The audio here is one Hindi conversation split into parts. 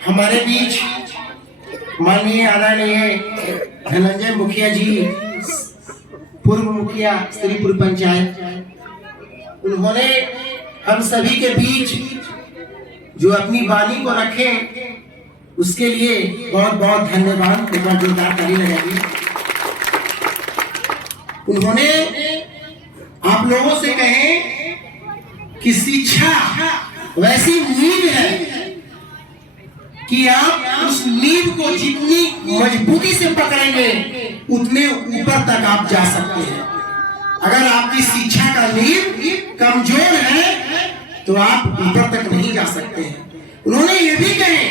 हमारे बीच माननीय आदरणीय धनंजय मुखिया जी, पूर्व मुखिया श्रीपुर पंचायत, उन्होंने हम सभी के बीच जो अपनी वाणी को रखे, उसके लिए बहुत बहुत धन्यवाद। एक बार जोरदार ताली लगाइए। उन्होंने आप लोगों से कहे कि शिक्षा वैसी नींव है कि आप उस नींव को जितनी मजबूती से पकड़ेंगे उतने ऊपर तक आप जा सकते हैं। अगर आपकी शिक्षा का नींव कमजोर है तो आप ऊपर तक नहीं जा सकते हैं। उन्होंने ये भी कहे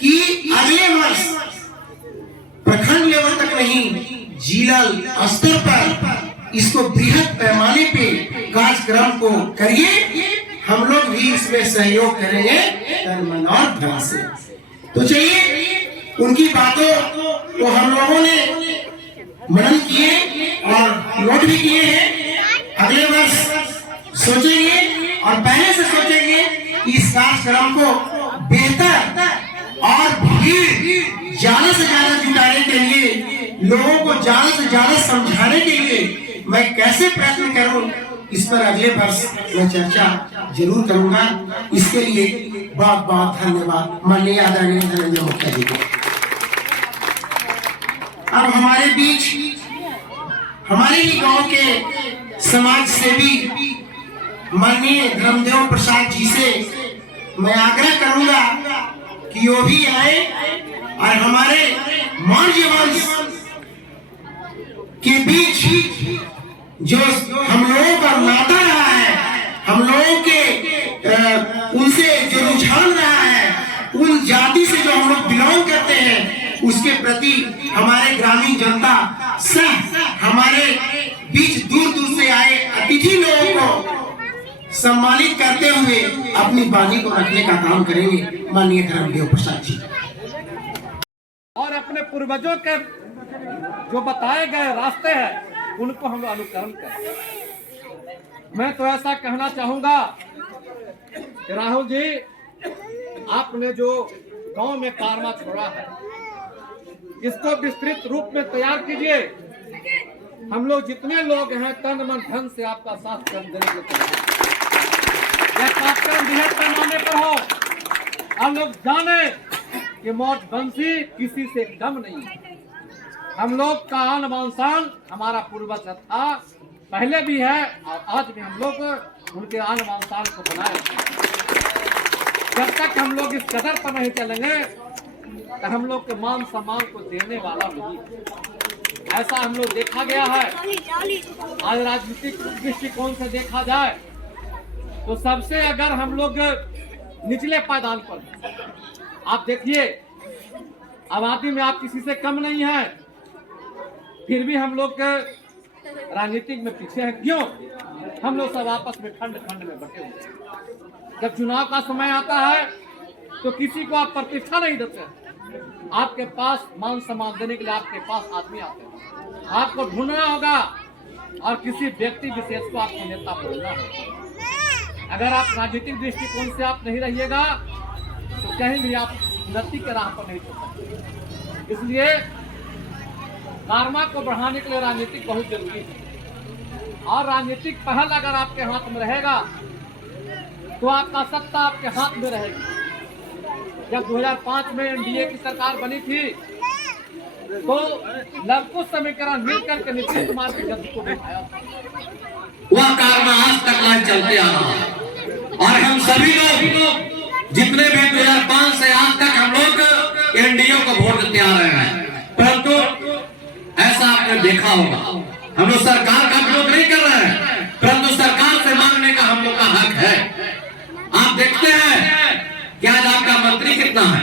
कि अगले वर्ष प्रखंड लेवल तक नहीं, जिला स्तर पर इसको बृहद पैमाने पे कार्यक्रम को करिए। हम लोग भी इसमें सहयोग करेंगे तन मन और धन से। तो चलिए, उनकी बातों को हम लोगों ने मनन किए और नोट भी किए हैं। अगले वर्ष सोचेंगे और पहले से सोचेंगे कि इस कार्यक्रम को बेहतर और भीड़ ज्यादा से ज्यादा जुटाने के लिए, लोगों को ज्यादा से ज्यादा समझाने के लिए मैं कैसे प्रयत्न करूं, इस पर अगले वर्ष मैं चर्चा जरूर करूंगा। इसके लिए बहुत बहुत धन्यवाद माननीय आदरणीय धनंजय मुखिया जी को। अब हमारे बीच हमारे ही गांव के समाज सेवी माननीय धर्मदेव प्रसाद जी से मैं आग्रह करूंगा कि वो भी आए और हमारे मौर्य वंश के बीच जो हम लोगों का नाता रहा है, हम लोगों के उनसे जो रुझान रहा है, उन जाति से जो हम लोग बिलोंग करते हैं, उसके प्रति हमारे ग्रामीण जनता सब हमारे बीच दूर दूर से आए अतिथि लोगों को सम्मानित करते हुए अपनी वाणी को रखने का काम करेंगे माननीय धर्मदेव प्रसाद जी। और अपने पूर्वजों के जो बताए गए रास्ते हैं उनको हम अनुकरण करें। मैं तो ऐसा कहना चाहूंगा कि राहुल जी, आपने जो गांव में कारवा छोड़ा है, इसको विस्तृत रूप में तैयार कीजिए। हम लोग जितने लोग हैं तन मन धन से आपका साथ कर देने के लिए यह कार्यक्रम बृहद पैमाने पर हो। हम लोग जाने कि मौज बंसी किसी से कम नहीं है। हम लोग का आन बान शान हमारा पूर्वज था, पहले भी है और आज भी हम लोग उनके आन बान शान को बनाए रखें। जब तक हम लोग इस कदर पर नहीं चलेंगे तो हम लोग के मान सम्मान को देने वाला नहीं। ऐसा हम लोग देखा गया है। आज राजनीतिक दृष्टिकोण से देखा जाए तो सबसे अगर हम लोग निचले पायदान पर, आप देखिए आबादी में आप किसी से कम नहीं है, फिर भी हम लोग राजनीतिक में पीछे हैं। क्यों? हम लोग सब आपस में खंड खंड में बटे हुए हैं। जब चुनाव का समय आता है तो किसी को आप प्रतिष्ठा नहीं देते। आपके पास मान सम्मान देने के लिए आपके पास आदमी आते हैं। आपको ढूंढना होगा और किसी व्यक्ति विशेष को आपको नेता बोलना होगा। अगर आप राजनीतिक दृष्टिकोण से आप नहीं रहिएगा तो कहीं भी आप उन्नति के राह पर नहीं चल सकते। इसलिए कारवा को बढ़ाने के लिए राजनीतिक बहुत जरूरी है। और राजनीतिक पहल अगर आपके हाथ में रहेगा तो आपका सत्ता आपके हाथ में रहेगी। जब 2005 में एनडीए की सरकार बनी थी तो लवकुश समीकरण मिलकर के नीतीश कुमार के गद्दी को बिठाया। वह कारवा आज तक आज चलते आ रहा है और हम सभी लोग जितने भी 2005 से आज तक हम लोग एनडीए को वोट देते आ रहे हैं। परंतु ऐसा आपने देखा होगा, हम लोग सरकार का विरोध नहीं कर रहे हैं, परंतु सरकार से मांगने का हम लोग का हक है। आप देखते हैं कि आज आपका मंत्री कितना है,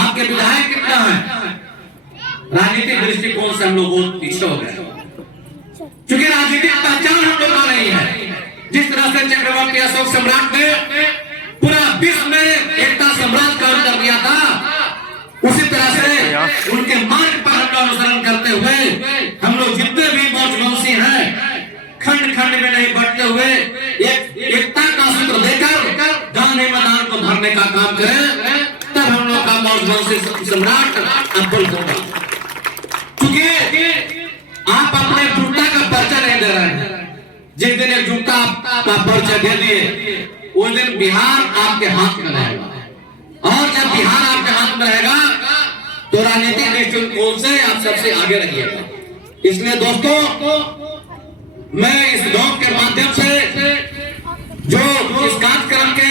आपके विधायक कितना है। राजनीतिक दृष्टिकोण से हम लोग बहुत पीछे हो गए, क्योंकि राजनीतिक पहचान हम लोग का नहीं है। जिस तरह से चक्रवर्ती अशोक सम्राट ने पूरा विश्व में एकता सम्राट का कर दिया था, उसी तरह से उनके मार्ग पर हम लोग अनुसरण करते हुए हम लोग जितने भी मौजवंशी हैं खंड खंड में नहीं बढ़ते हुए एकता का सूत्र देकर दाने मैदान को भरने का काम करें। नाम और वंश सम्राट अव्वल होगा। क्योंकि आप अपने एकजुटता का परिचय नहीं दे रहे हैं। जिस दिन एकजुटता का परिचय दे दिए उस दिन बिहार आपके हाथ में रहेगा, और जब बिहार आपके हाथ में रहेगा तो राजनीतिक दृष्टिकोण से आप सबसे आगे रहिएगा। इसलिए दोस्तों, मैं इस गांव के माध्यम से जो इस कार्यक्रम के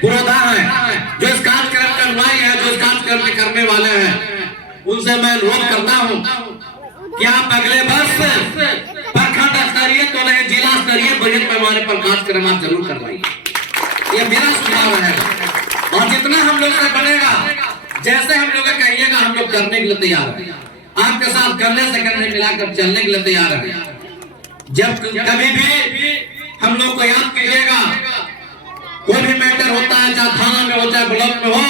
पुरोधा है, जो इस कार्यक्रम के अनुयायी है, जो इस कार्यक्रम करने वाले हैं, उनसे मैं अनुरोध करता हूं कि आप अगले वर्ष प्रखंड स्तरीय तो नहीं जिला स्तरीय बजट पैमाने पर कार्यक्रम आप जरूर करवाइए। यह मेरा सुझाव है। और जितना हम लोग से बनेगा, जैसे हम लोग कहिएगा, हम लोग करने के लिए तैयार हैं। आपके साथ करने से करने मिलाकर चलने के लिए तैयार हैं। जब कभी भी हम लोग को याद कीजिएगा, कोई भी मैटर होता है, चाहे थाना में हो चाहे ब्लॉक में हो,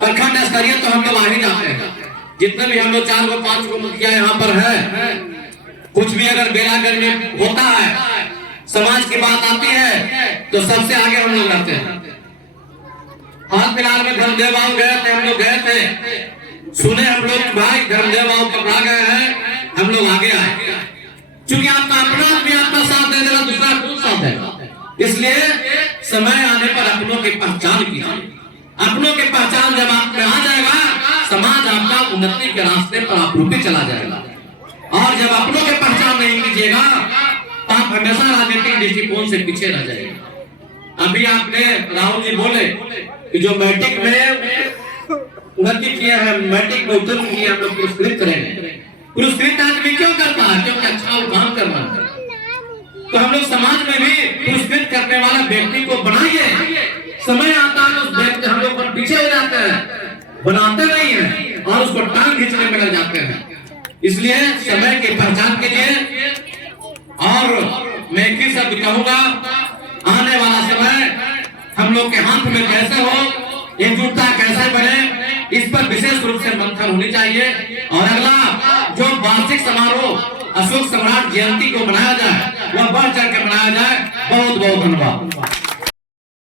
प्रखंड स्तरीय तो हम लोग आ ही जाते हैं। जितने भी हम लोग 4 को 5 को मुखिया यहाँ पर है, कुछ भी अगर बेलागंज में होता है, समाज की बात आती है, तो सबसे आगे हम लोग रहते हैं। हाल फिलहाल में धर्मदेव बाबू गए थे, हम लोग गए थे, सुने हम लोग भाई धर्मदेव बाबू पकड़ा गए हैं, हम लोग आगे आए। क्योंकि आपका अपना आदमी आपका साथ दे देगा, दूसरा कौन साथ देगा? इसलिए समय आने पर अपनों की पहचान कीजिए। अपनों की पहचान जब आप में आ जाएगा, समाज आपका उन्नति के रास्ते पर आप रूपी चला जाएगा। और जब अपनों की पहचान नहीं कीजिएगा तो आप हमेशा राजनीतिक दृष्टिकोण से पीछे रह जाएंगे। अभी आपने राहुल जी बोले कि जो मैट्रिक में उन्नति किया है, मैट्रिक में उत्तीर्ण किया, हम लोग पुरस्कृत करेंगे। पुरस्कृत आदमी क्यों करता है? क्योंकि अच्छा काम कर रहा है। तो हम लोग समाज में भी पुरस्कृत करने वाला व्यक्ति को बनाइए। समय आता है उस व्यक्ति हम लोग पीछे हो जाते हैं, बनाते नहीं है और उसको टांग खींचने में लग जाते हैं। इसलिए समय की पहचान कीजिए। और मैं एक ही शब्द कहूंगा, आने वाला समय हम लोग के हाथ में कैसे हो, एकजुटता कैसे बने, इस पर विशेष रूप से मंथन होनी चाहिए। और अगला जो वार्षिक समारोह अशोक सम्राट जयंती को मनाया जाए, वह बढ़ चढ़ के मनाया जाए। बहुत बहुत धन्यवाद।